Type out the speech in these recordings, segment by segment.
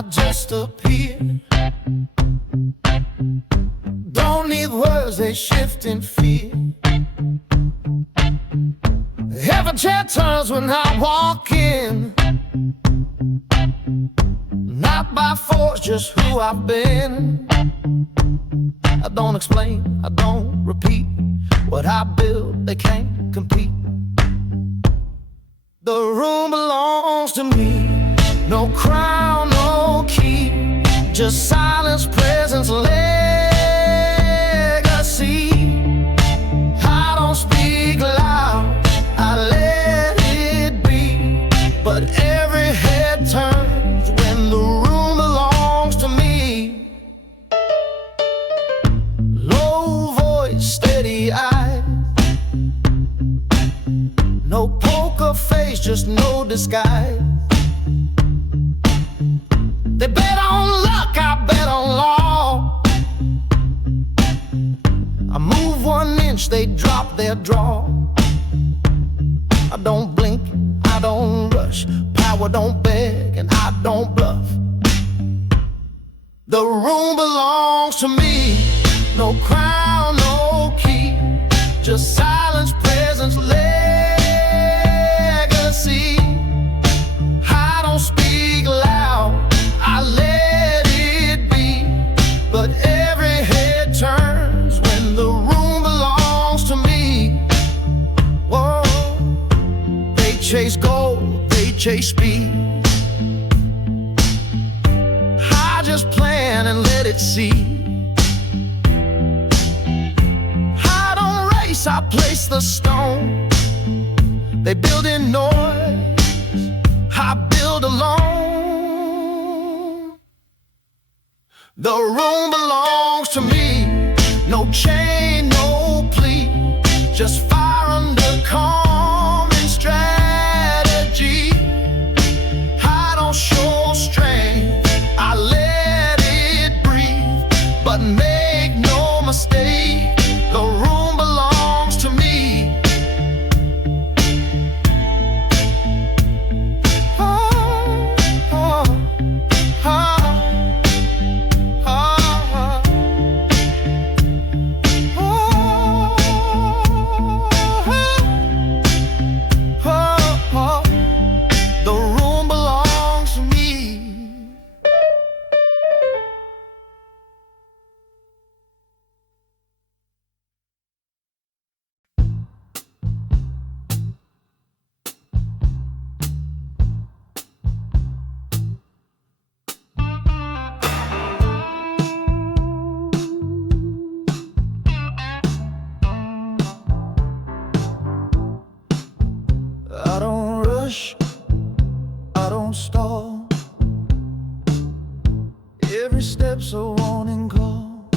not just appear. Don't need words, they shift in fear. Every chair turns when I walk in. Not by force, just who I've been. I don't explain, I don't repeat. What I build, they can't compete. The room belongs to me. No crown, no key, just silence, presence, legacy. I don't speak loud, I let it be. But every head turns when the room belongs to me. Low voice, steady eyes, no poker face, just no disguise. They bet on luck, I bet on law. I move 1 inch, they drop their draw. I don't blink, I don't rush. Power don't beg, and I don't bluff. The room belongs to me. No crown, no key, just silence, presence, legacy. I don't speak loud, I let it be. But every head turns when the room belongs to me. Whoa. They chase gold, they chase speed. I just plan and let it see. I don't race, I place the stone. They build in noise, I build alone. The room belongs to me. No chain, no plea, just fire under common strategy. I don't show strength, I let it breathe. But make no mistake, the room belongs to me. I don't rush, I don't stall. Every step's a warning call.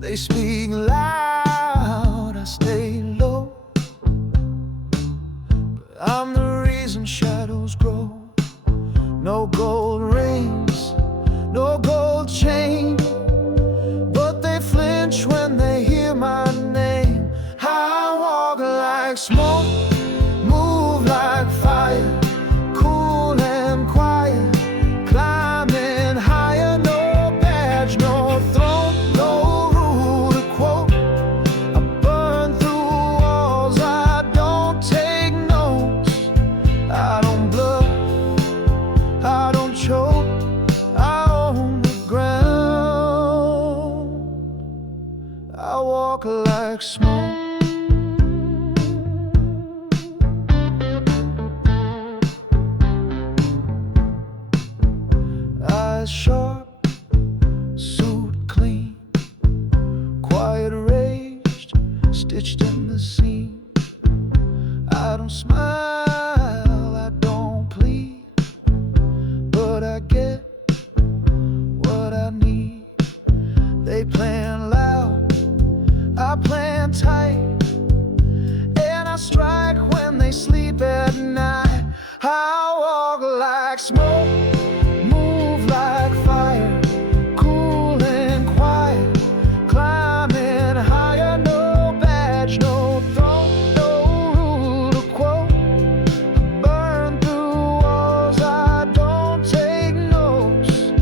They speak loud, I stay low. But I'm the reason shadows grow. No gold rings, no gold chain, but they flinch when they hear my name. I walk like smoke, move like fire, cool and quiet, climbing higher. No badge, no throne, no rule to quote. I burn through walls, I don't take notes. I don't bluff, I don't choke, I own the ground. I walk like smoke. Eyes sharp, suit clean, quiet raged, stitched in the seam. I don't smile, I don't plead, but I get what I need. They plan loud, I plan tight, and I strike when they sleep at night. I walk like smoke, move like fire, cool and quiet, climbing higher. No badge, no throne, no rule to quote. I burn through walls, I don't take notes.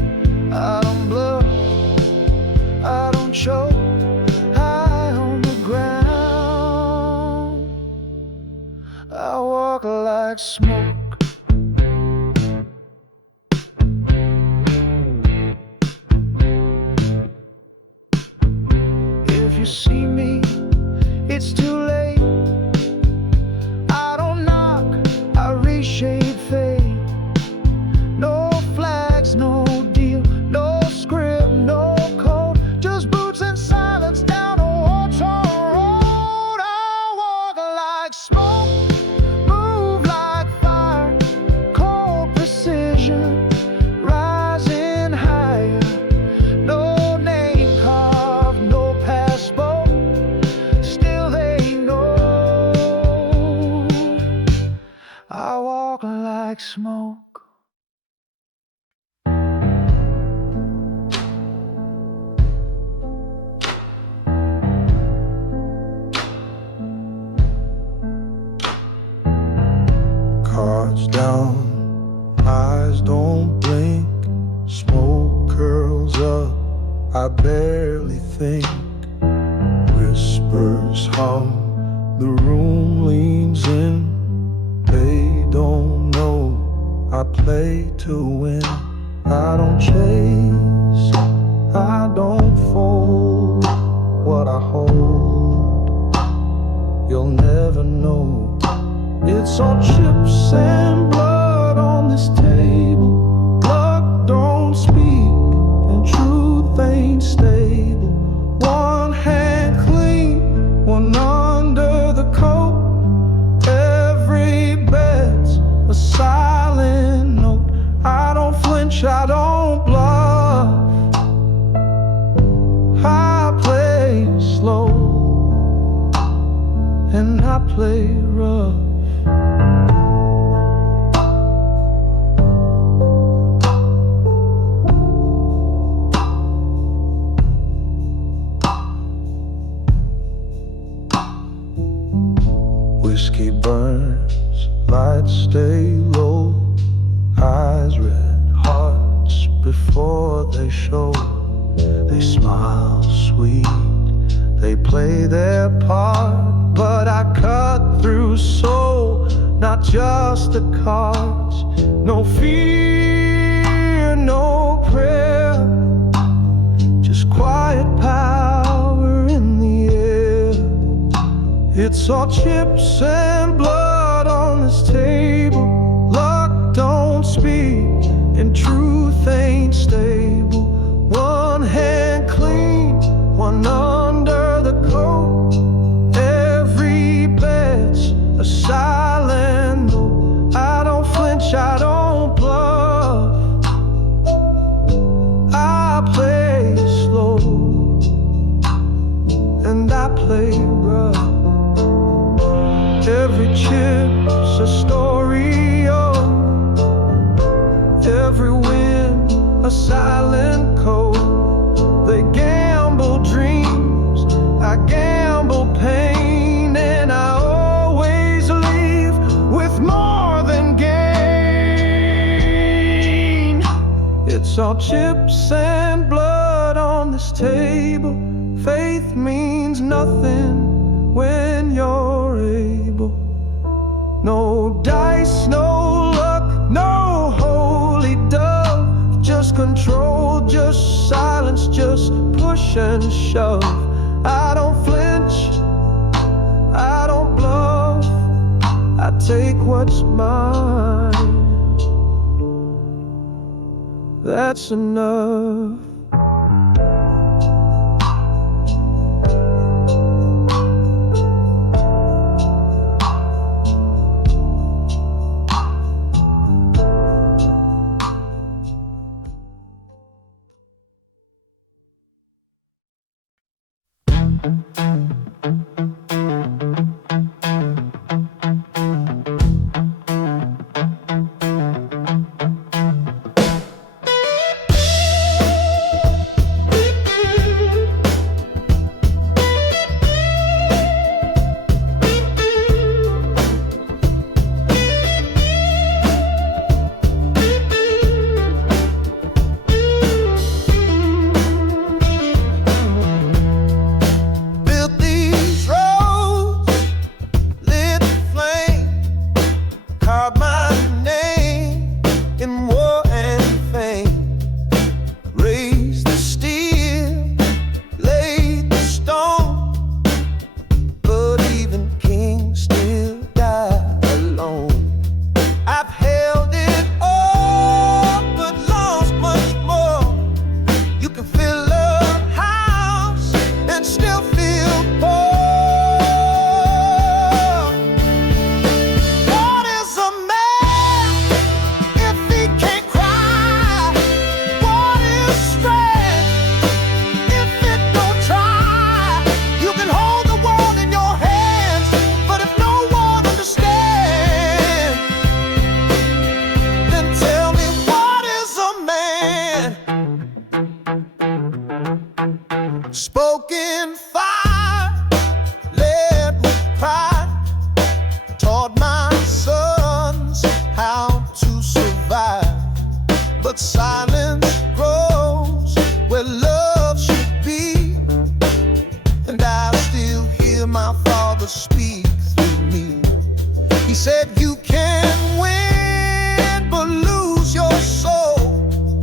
it's too late. I don't knock, I reshape fate. No flags, no deal, no script, no code, just boots and silence down a war-torn road. I walk like smoke, move like fire, cold precision, rising higher. No name carved, no passport, still they know. I walk like smoke. Cards down, eyes don't blink, smoke curls up, I barely think. Whispers hum, the room leans in. They don't know I play to win. I don't chase, I don't fold what I hold. You'll never know. It's all chips and blood on this table. Luck don't speak and truth ain't stable. One hand clean, one under the coat. Every bet's a silent note. I don't flinch, I don't bluff. I play slow and I play rough. Whiskey burns, lights stay low. Eyes red, hearts before they show. They smile sweet, they play their part, but I cut through soul, not just the cards. No fear, no prayer, just quiet power in the air. It's all chips and blood on this table. Luck don't speak and truth ain't stable. One hand clean, one under the coat. Every bet's a silent no. I don't flinch, I don't bluff. I play slow and I play rough. Every chip's a story, oh. Every win, a silent code. They gamble dreams, I gamble pain, and I always leave with more than gain. It's all chips and blood on this table. Faith means nothing when you're able. No dice, no luck, no holy dove. Just control, just silence, just push and shove. I don't flinch, I don't bluff. I take what's mine. That's enough. silence grows where love should be, and I still hear my father speak through me. He said, you can win but lose your soul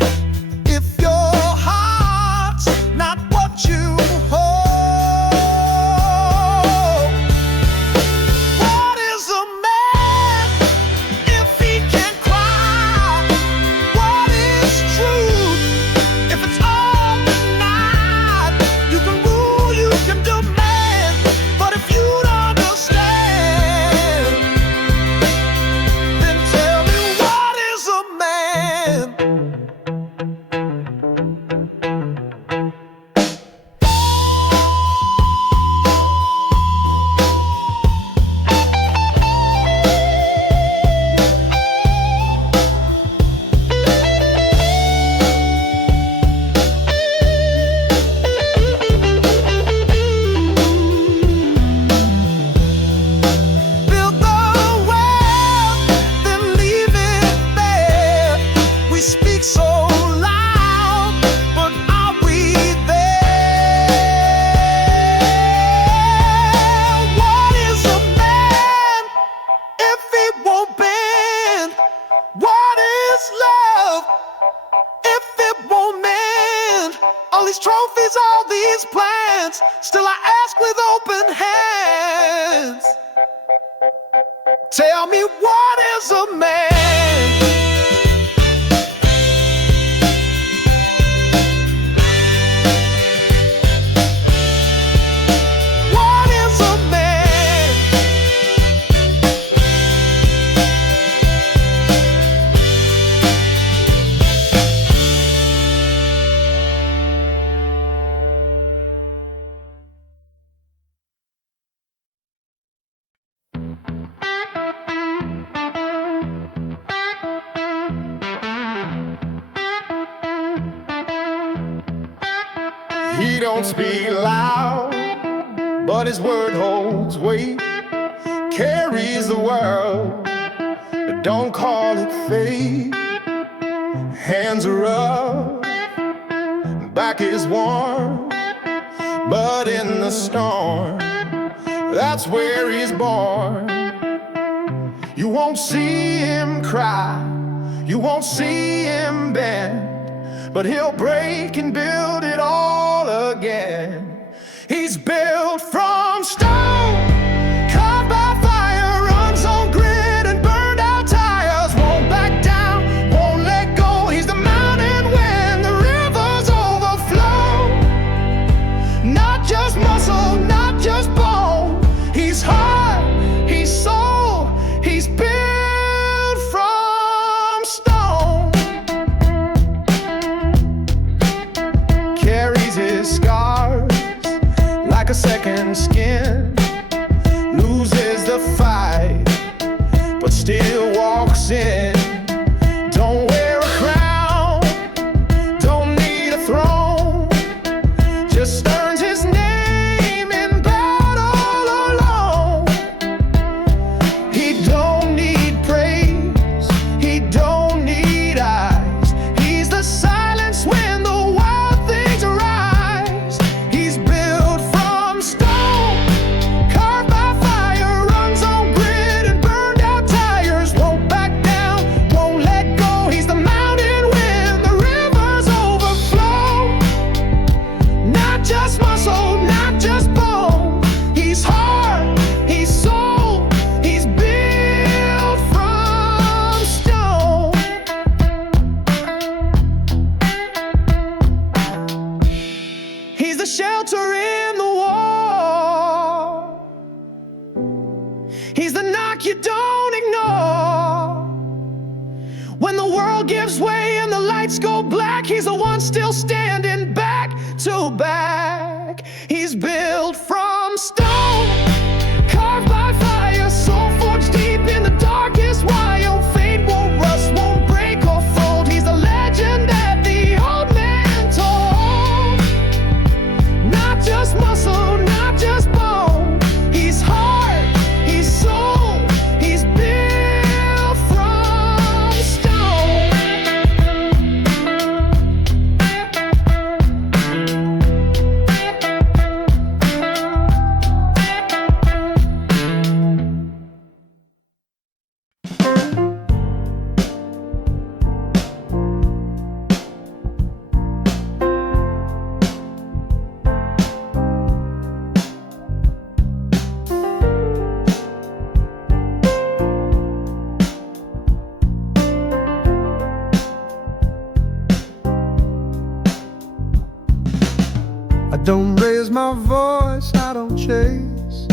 if your heart's not what you hold. What is a man if he can cry? What is truth if it's all denied? You can rule, you can demand, but if you don't understand, then tell me, what is a man? Build the wealth, then leave it there. We speak so loud, but are we there? What is a man if he won't bend? What is love if it won't mend? All these trophies, all these plans, still I ask with open hands. Tell me, what is a man? What is a man? He don't speak loud, but his word holds weight. Carries the world, but don't call it fate. Hands are rough, back is warm, but in the storm, that's where he's born. You won't see him cry, you won't see him bend, but he'll break and build it all again. He's built from stone, carved by fire, runs on grit and burned out tires. Won't back down, won't let go. He's the mountain when the rivers overflow. Not just muscle, not just bone. He's heart, he's soul, he's built from stone. Carries his scars like a second skin. Loses the fight, but still walks in. Don't wear a crown, don't need a throne. Just earns his name in battle alone. He don't need praise, he don't need eyes. He's the silence when the wild things arise. He's built from stone, carved by fire, runs on grit and burned out tires. Won't back down, won't let go. He's the mountain when the rivers overflow. Not just muscle, not just bone. He's heart, he's soul, he's built from stone. He's the shelter in the war. He's the knock you don't ignore. When the world gives way and the lights go black, he's the one still standing back to back. He's built from stone, carved by fire, soul forged deep in the darkest wild. Fate won't rust, won't break or fold. He's the legend that the old man told. Not just muscle, not just bone. He's heart, he's soul, he's built from stone. don't raise my voice, I don't chase.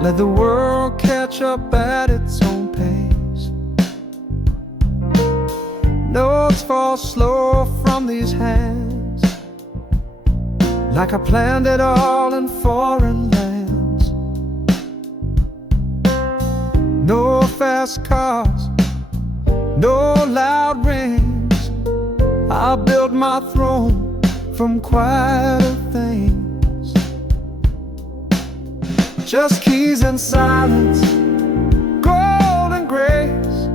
Let the world catch up at its own pace. Notes fall slow from these hands, like I planned it all in foreign lands. No fast cars, no loud rings. I built my throne from quieter things. Just keys and silence, gold and grace.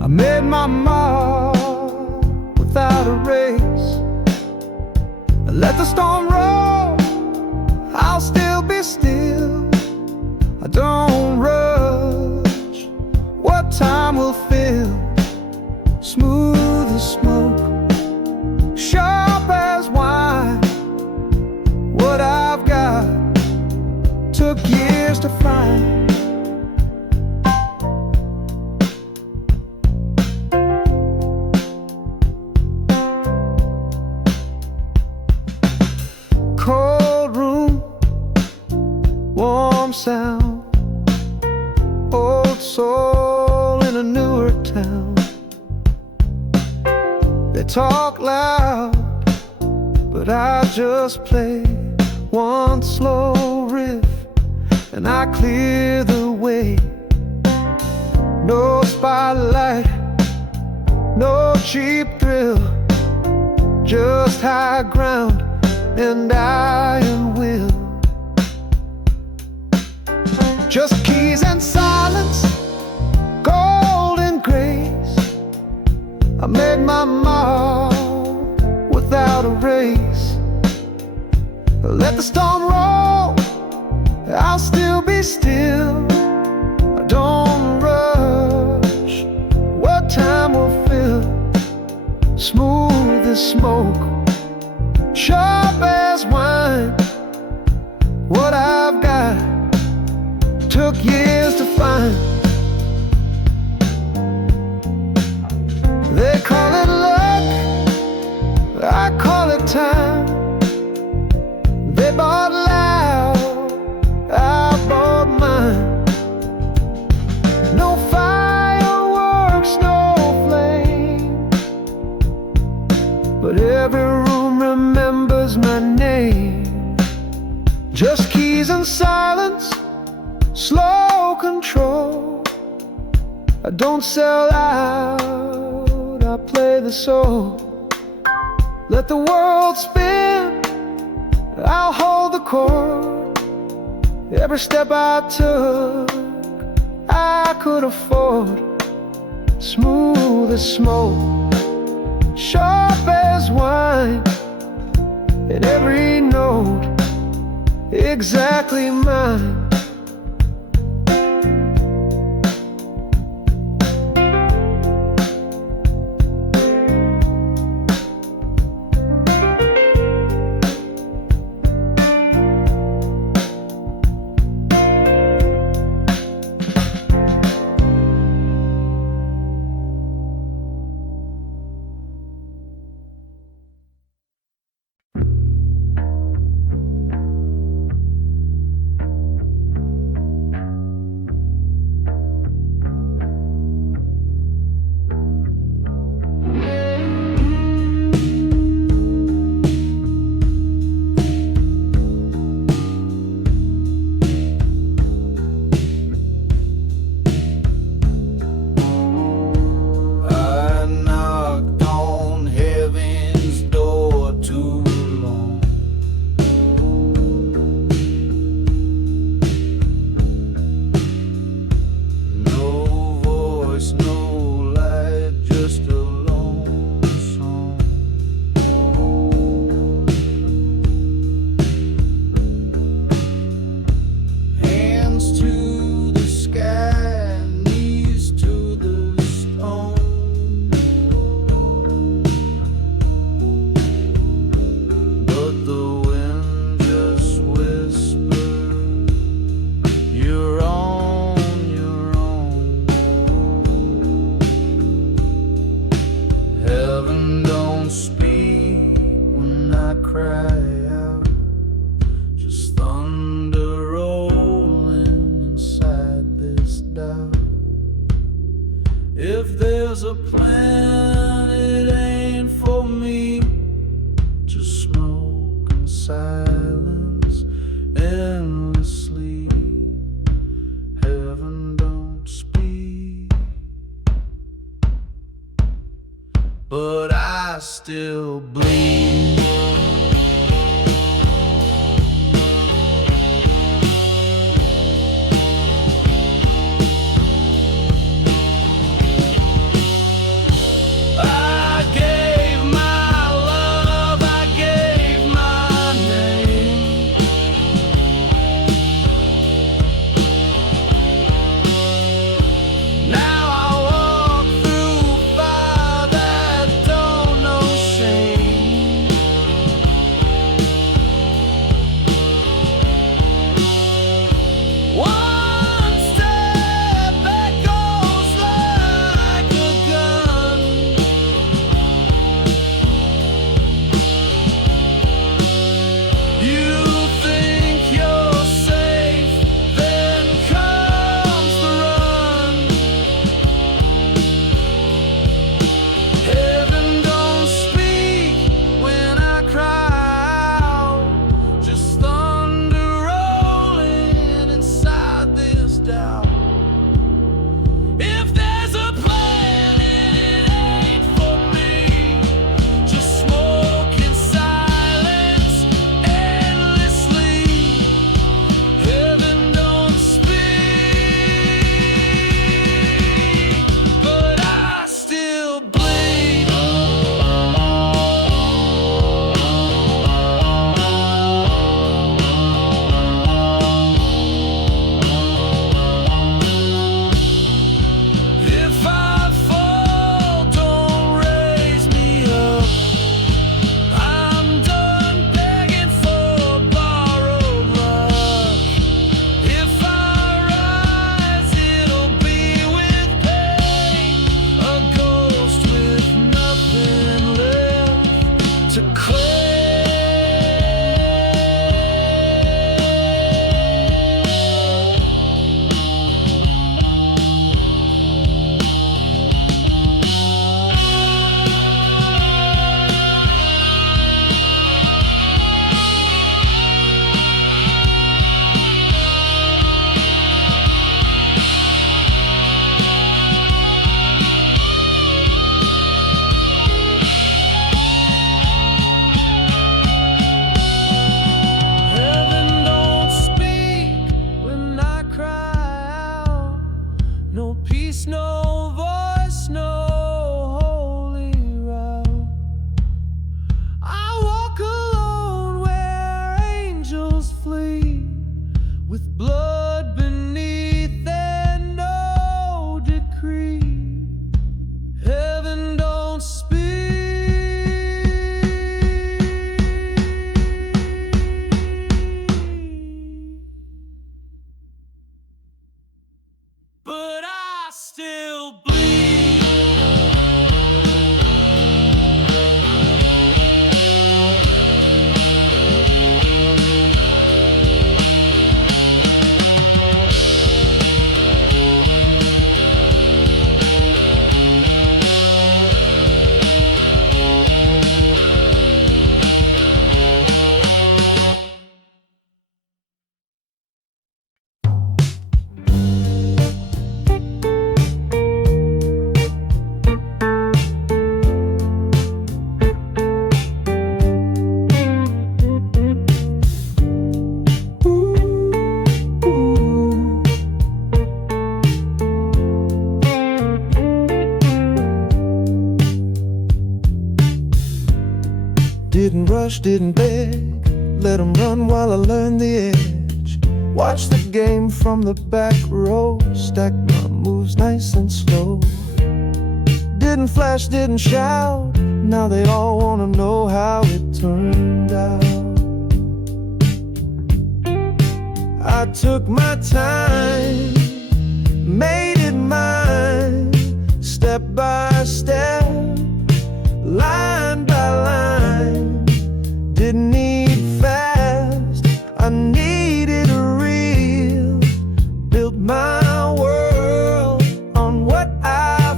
I made my mark without a race. Let the storm roll, I'll still be still. I don't rush what time will fill. Smooth as smoke, sharp as wine. What I've got took years to find. Cold room, warm sound, old soul in a newer town. They talk loud, but I just play one slow riff and I clear the way. No spotlight, no cheap thrill, just high ground and iron will. Just keys and silence, gold and grace. I made my mark without a race. Let the storm roll, I'll still be still. I don't rush what time will fill. Smooth as smoke, sharp as wine. What I've got took years to find. They call it luck, I call it time. They bought loud, I bought mine. No fireworks, no flame, but every room remembers my name. Just keys and silence, slow control. I don't sell out, I play the soul. Let the world spin, I'll hold the chord. Every step I took, I could afford. Smooth as smoke, sharp as wine, and every note exactly mine. cry. If there's a plan, it ain't for me. Just smoke and silence endlessly. Heaven don't speak, but I still bleed. No voice, no holy route. I walk alone where angels flee, with blood beneath and no decree. Heaven don't speak, but I still bleed. Didn't rush, didn't beg, let 'em run while I learned the edge. Watch the game from the back row, stack my moves nice and slow. Didn't flash, didn't shout, now they all wanna know how it turned out. I took my time, made it mine, step by step, line by line. Didn't need fast, I needed real. Built my world on what I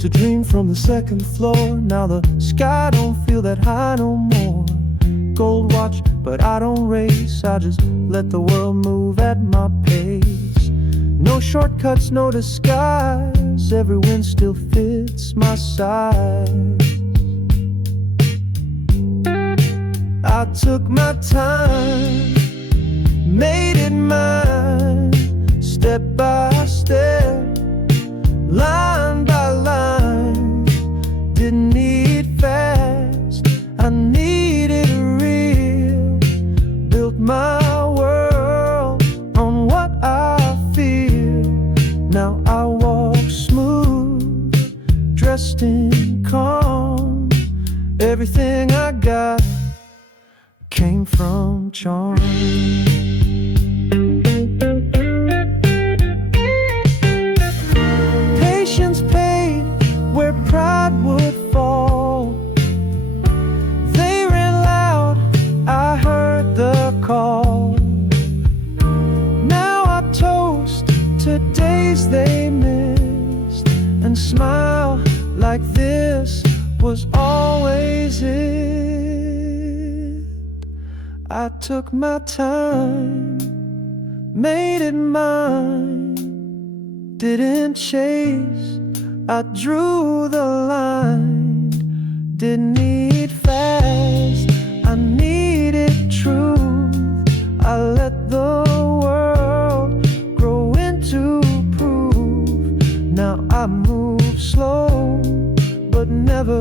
Used to dream from the second floor. Now the sky don't feel that high no more. Gold watch, but I don't race. I just let the world move at my pace. No shortcuts, no disguise. Every wind still fits my size. I took my time, made it mine, step by step, line by line. Didn't need fast, I needed real. Built my world on what I feel. Now I walk smooth, dressed in calm. Everything I got came from charm. Patience paid where pride would fall. They ran loud, I heard the call. Now I toast to days they missed and smile like this was always it. I took my time, made it mine. Didn't chase, I drew the line. Didn't need fast, I needed truth. I let the world grow into proof. Now I move slow, but never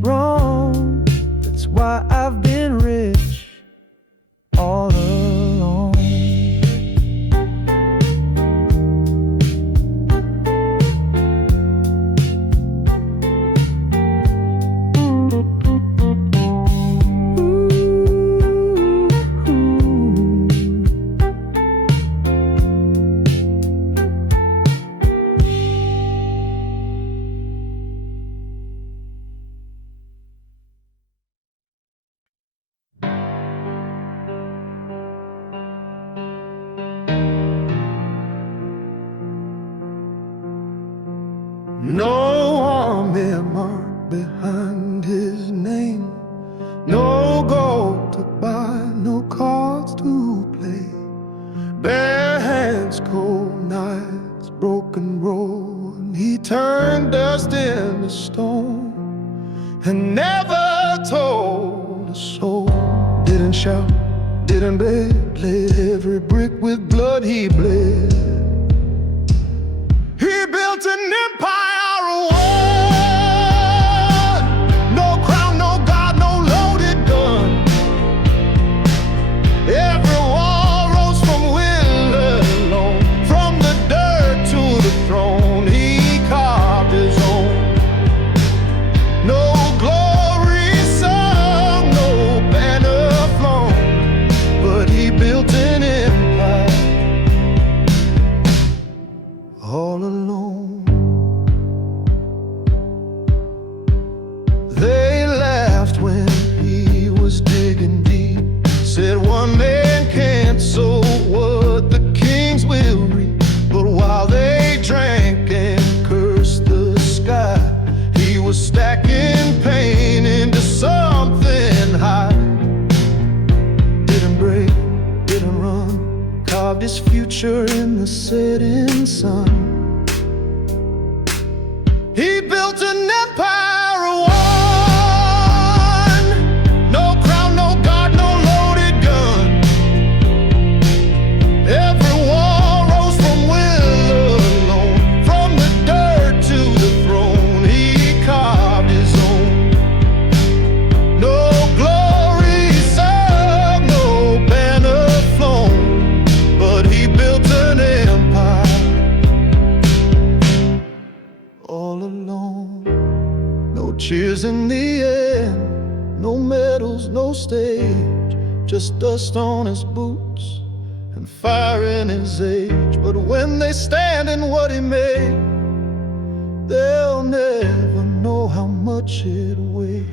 wrong. That's why I've been rich all along. No army mark behind his name. No gold to buy, no cards to play. Bare hands, cold nights, broken road. He turned dust into stone and never told a soul. Didn't shout, didn't beg, laid every brick with blood he bled. He built an empire. All alone, they laughed when he was digging deep. Said one man can't sow what the kings will reap. But while they drank and cursed the sky, he was stacking pain into something high. Didn't break, didn't run, carved his future in the setting sun. He built an empire of one. No crown, no guard, no loaded gun. Every war rose from will alone. From the dirt to the throne, he carved his own. No glory sung, no banner flown, but he built an empire all alone. No cheers in the end, no medals, no stage, just dust on his boots and fire in his age. But when they stand in what he made, they'll never know how much it weighed.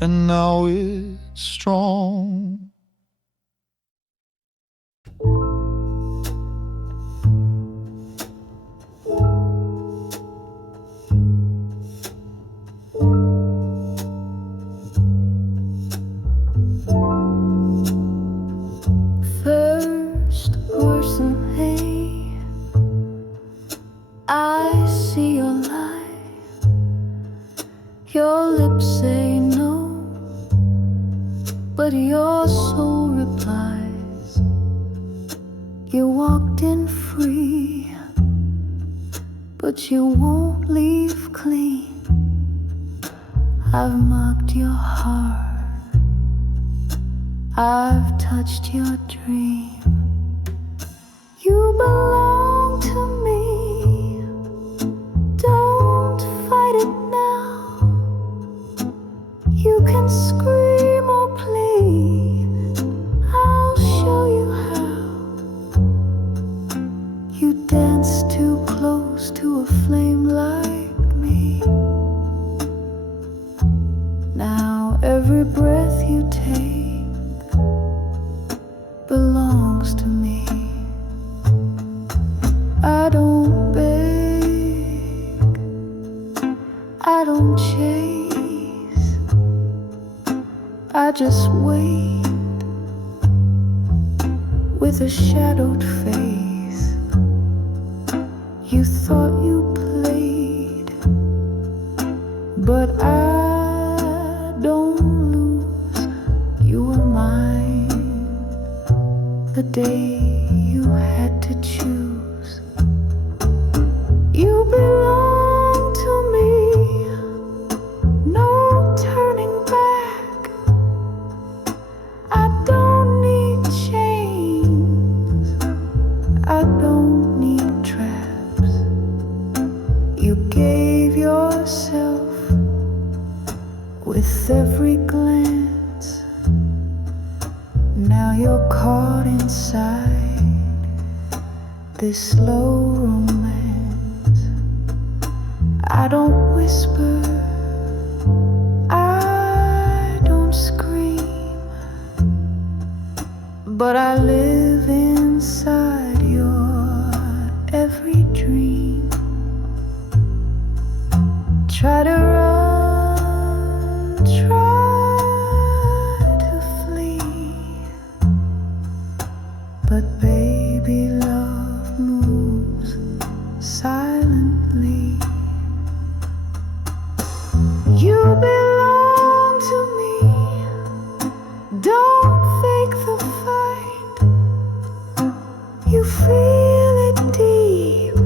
and now it's strong. First person, hey, I see your lie. Your lips say no, but your soul replies. You walked in free, but you won't leave clean. I've marked your heart, I've touched your dream. You belong to me, don't fight it now. You can scream or plead, I'll show you how. You dance too close to a flame like me. Now every breath you take belongs to me. I don't beg, I don't chase, I just wait with a shadowed face. You thought you played, but I don't lose. You were mine the day you had to choose. You belong to me, no turning back. I don't need chains, I don't need traps. You gave yourself with every glance. Now you're caught inside this slow romance. I don't whisper, I don't scream, but I live inside your every dream. Try to run, try to flee, but baby, love moves silently. You belong to me, don't fake the fight. You feel it deep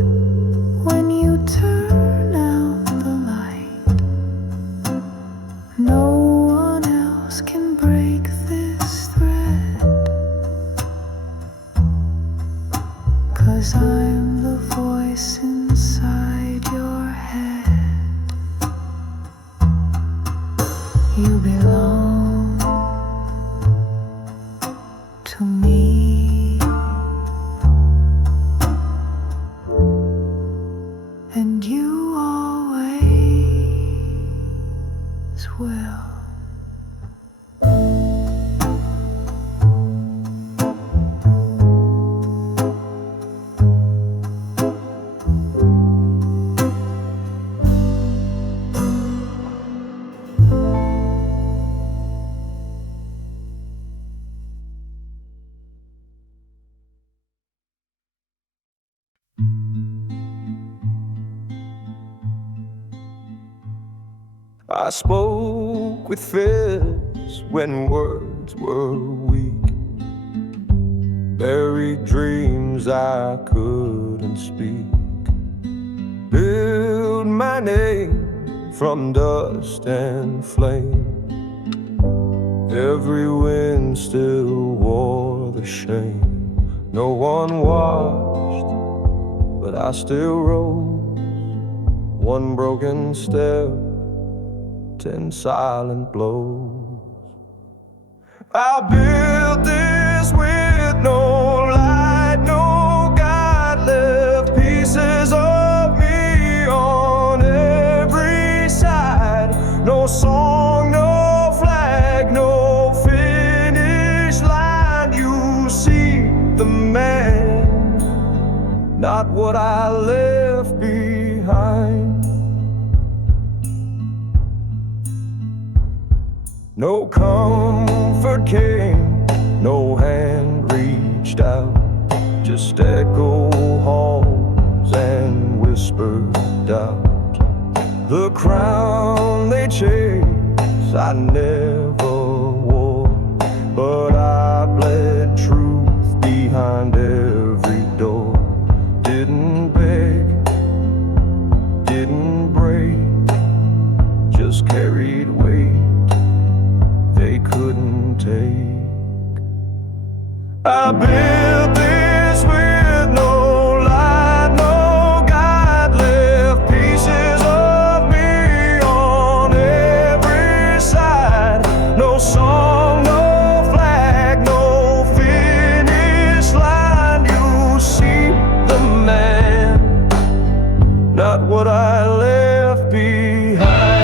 when you turn out the light. No one else can break this thread, 'cause I'm the voice inside your head. You belong to me, and you always will. I spoke with fears when words were weak, buried dreams I couldn't speak. Build my name from dust and flame. Every wind still wore the shame. No one watched, but I still rose. One broken step, 10 silent blows. I built this with no light, no God, left pieces of me on every side. No song, no flight. No comfort came, no hand reached out, just echo halls and whispered doubt. The crown they chase I never wore, but I bled truth behind every door. Didn't beg, didn't break, just carried weight they couldn't take. I built this with no light, no guide, left pieces of me on every side. No song, no flag, no finish line. You see the man, not what I left behind.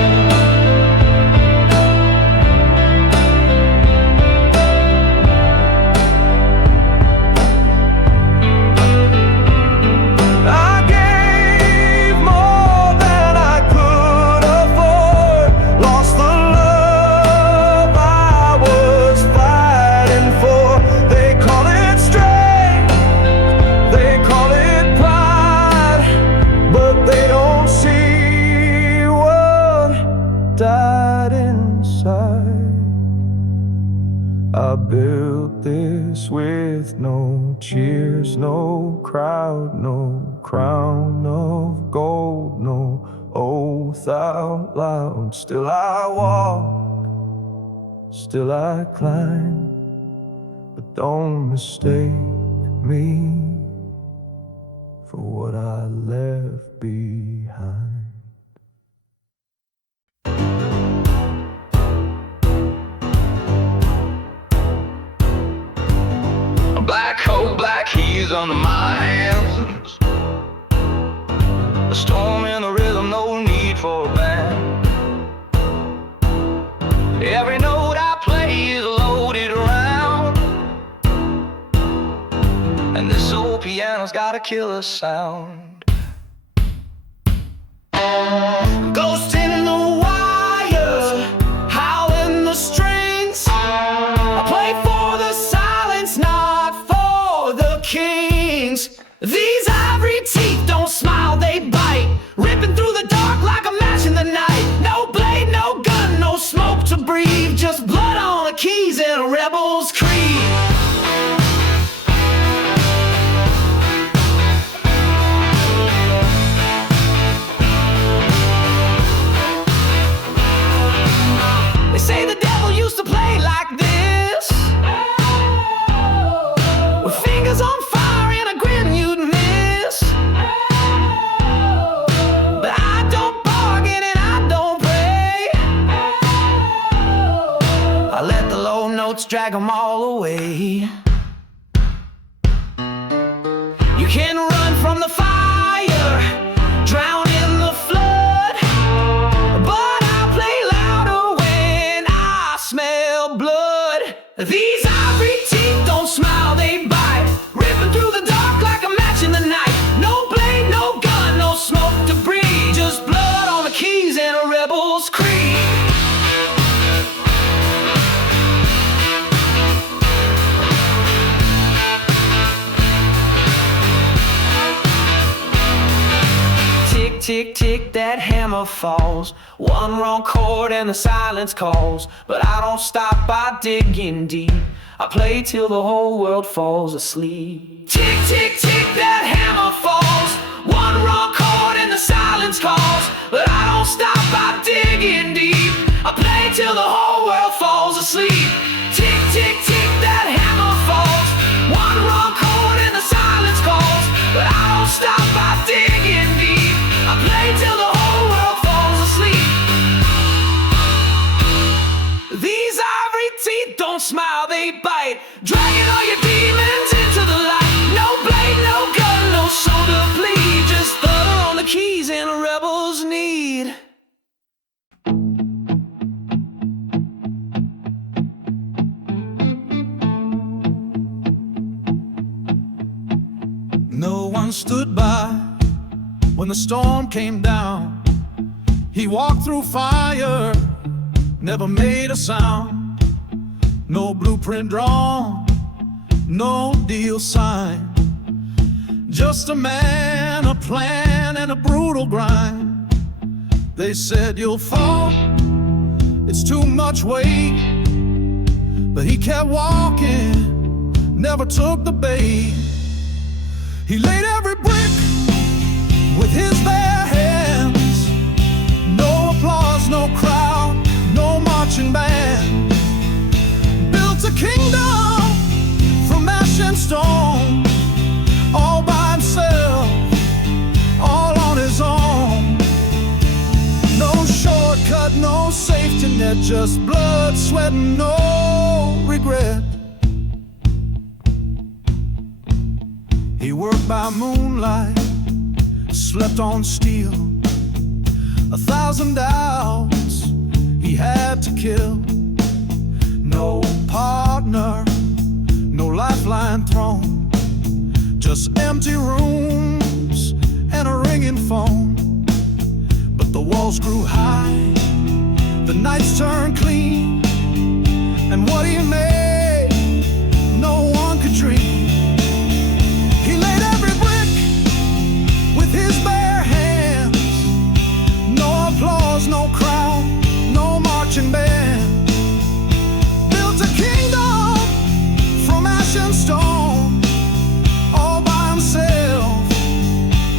Died inside. I built this with no cheers, no crowd, no crown of gold, no oath out loud. Still I walk, still I climb, but don't mistake me for what I left behind. Black coat, black keys under my hands. A storm in the rhythm, no need for a band. Every note I play is a loaded round, and this old piano's got a killer sound. Ghost in the wire, howling the strings. I play for the silence, not for the kings. These ivory teeth don't smile, they bite, ripping through the dark like a match in the night. No blade, no gun, no smoke to breathe, just blood on the keys and a rebel's creed. They say the devil used to play like this, with fingers on fire and a grin you'd miss. But I don't bargain and I don't pray. I let the low notes drag them all away. You can run from the fire, drown in the flood, but I play louder when I smell blood. These ivory teeth don't smile, they bite, ripping through the dark like a match in the night. No blade, no gun, no smoke to breathe, just blood on the keys and a rebel's creed. Tick, tick, tick, that hammer falls. One wrong chord and the silence calls. But I don't stop by digging deep. I play till the whole world falls asleep. Tick, tick, tick, that hammer falls. One wrong chord and the silence calls. But I don't stop by digging deep. I play till the whole world falls asleep. Tick, tick, tick, that hammer falls. One wrong chord and the silence calls. But I don't stop by digging deep. I play till the whole world falls asleep. These ivory teeth don't smile, they bite, dragging all your demons into the light. No blade, no gun, no shoulder bleed, just thunder on the keys and a rebel's need. No one stood by when the storm came down. He walked through fire, never made a sound, no blueprint drawn, no deal signed. Just a man, a plan, and a brutal grind. They said you'll fall, it's too much weight, but he kept walking, never took the bait. He laid every brick with his bare hands. No applause, no crowd, no marching band. Built a kingdom from ash and stone, all by himself, all on his own. No shortcut, no safety net, just blood, sweat, and no regret. He worked by moonlight, slept on steel. 1,000 doubts he had to kill. No partner, no lifeline thrown, just empty rooms and a ringing phone. But the walls grew high, the nights turned clean, and what he made, no one could dream. He laid every brick with his bare hands. No applause, no crowd, no marching band. Built a kingdom from ash and stone, all by himself,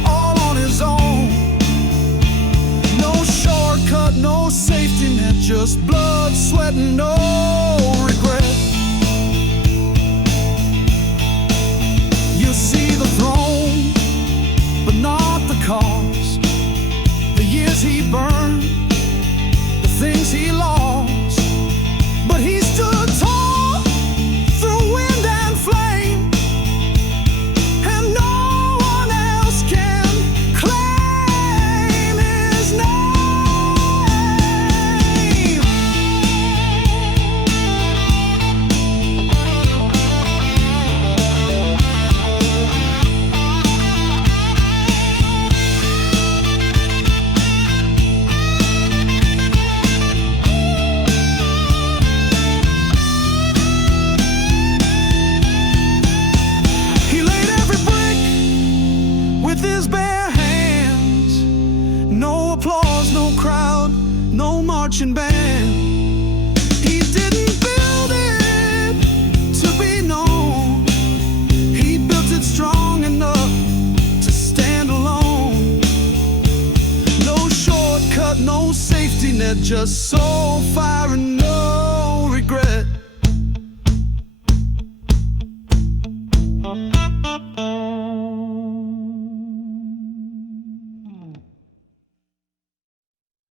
all on his own. No shortcut, no safety net, just blood, sweat, and no regret. You see the throne, but not the cause. The years he burned, the things he lost. But he stood tall through wind and flame, and no one else can claim his name. He laid every brick with his bare hands. No applause, no crowd, no marching band. He didn't build it to be known. He built it strong enough to stand alone. No shortcut, no safety net, just soul, fire, and no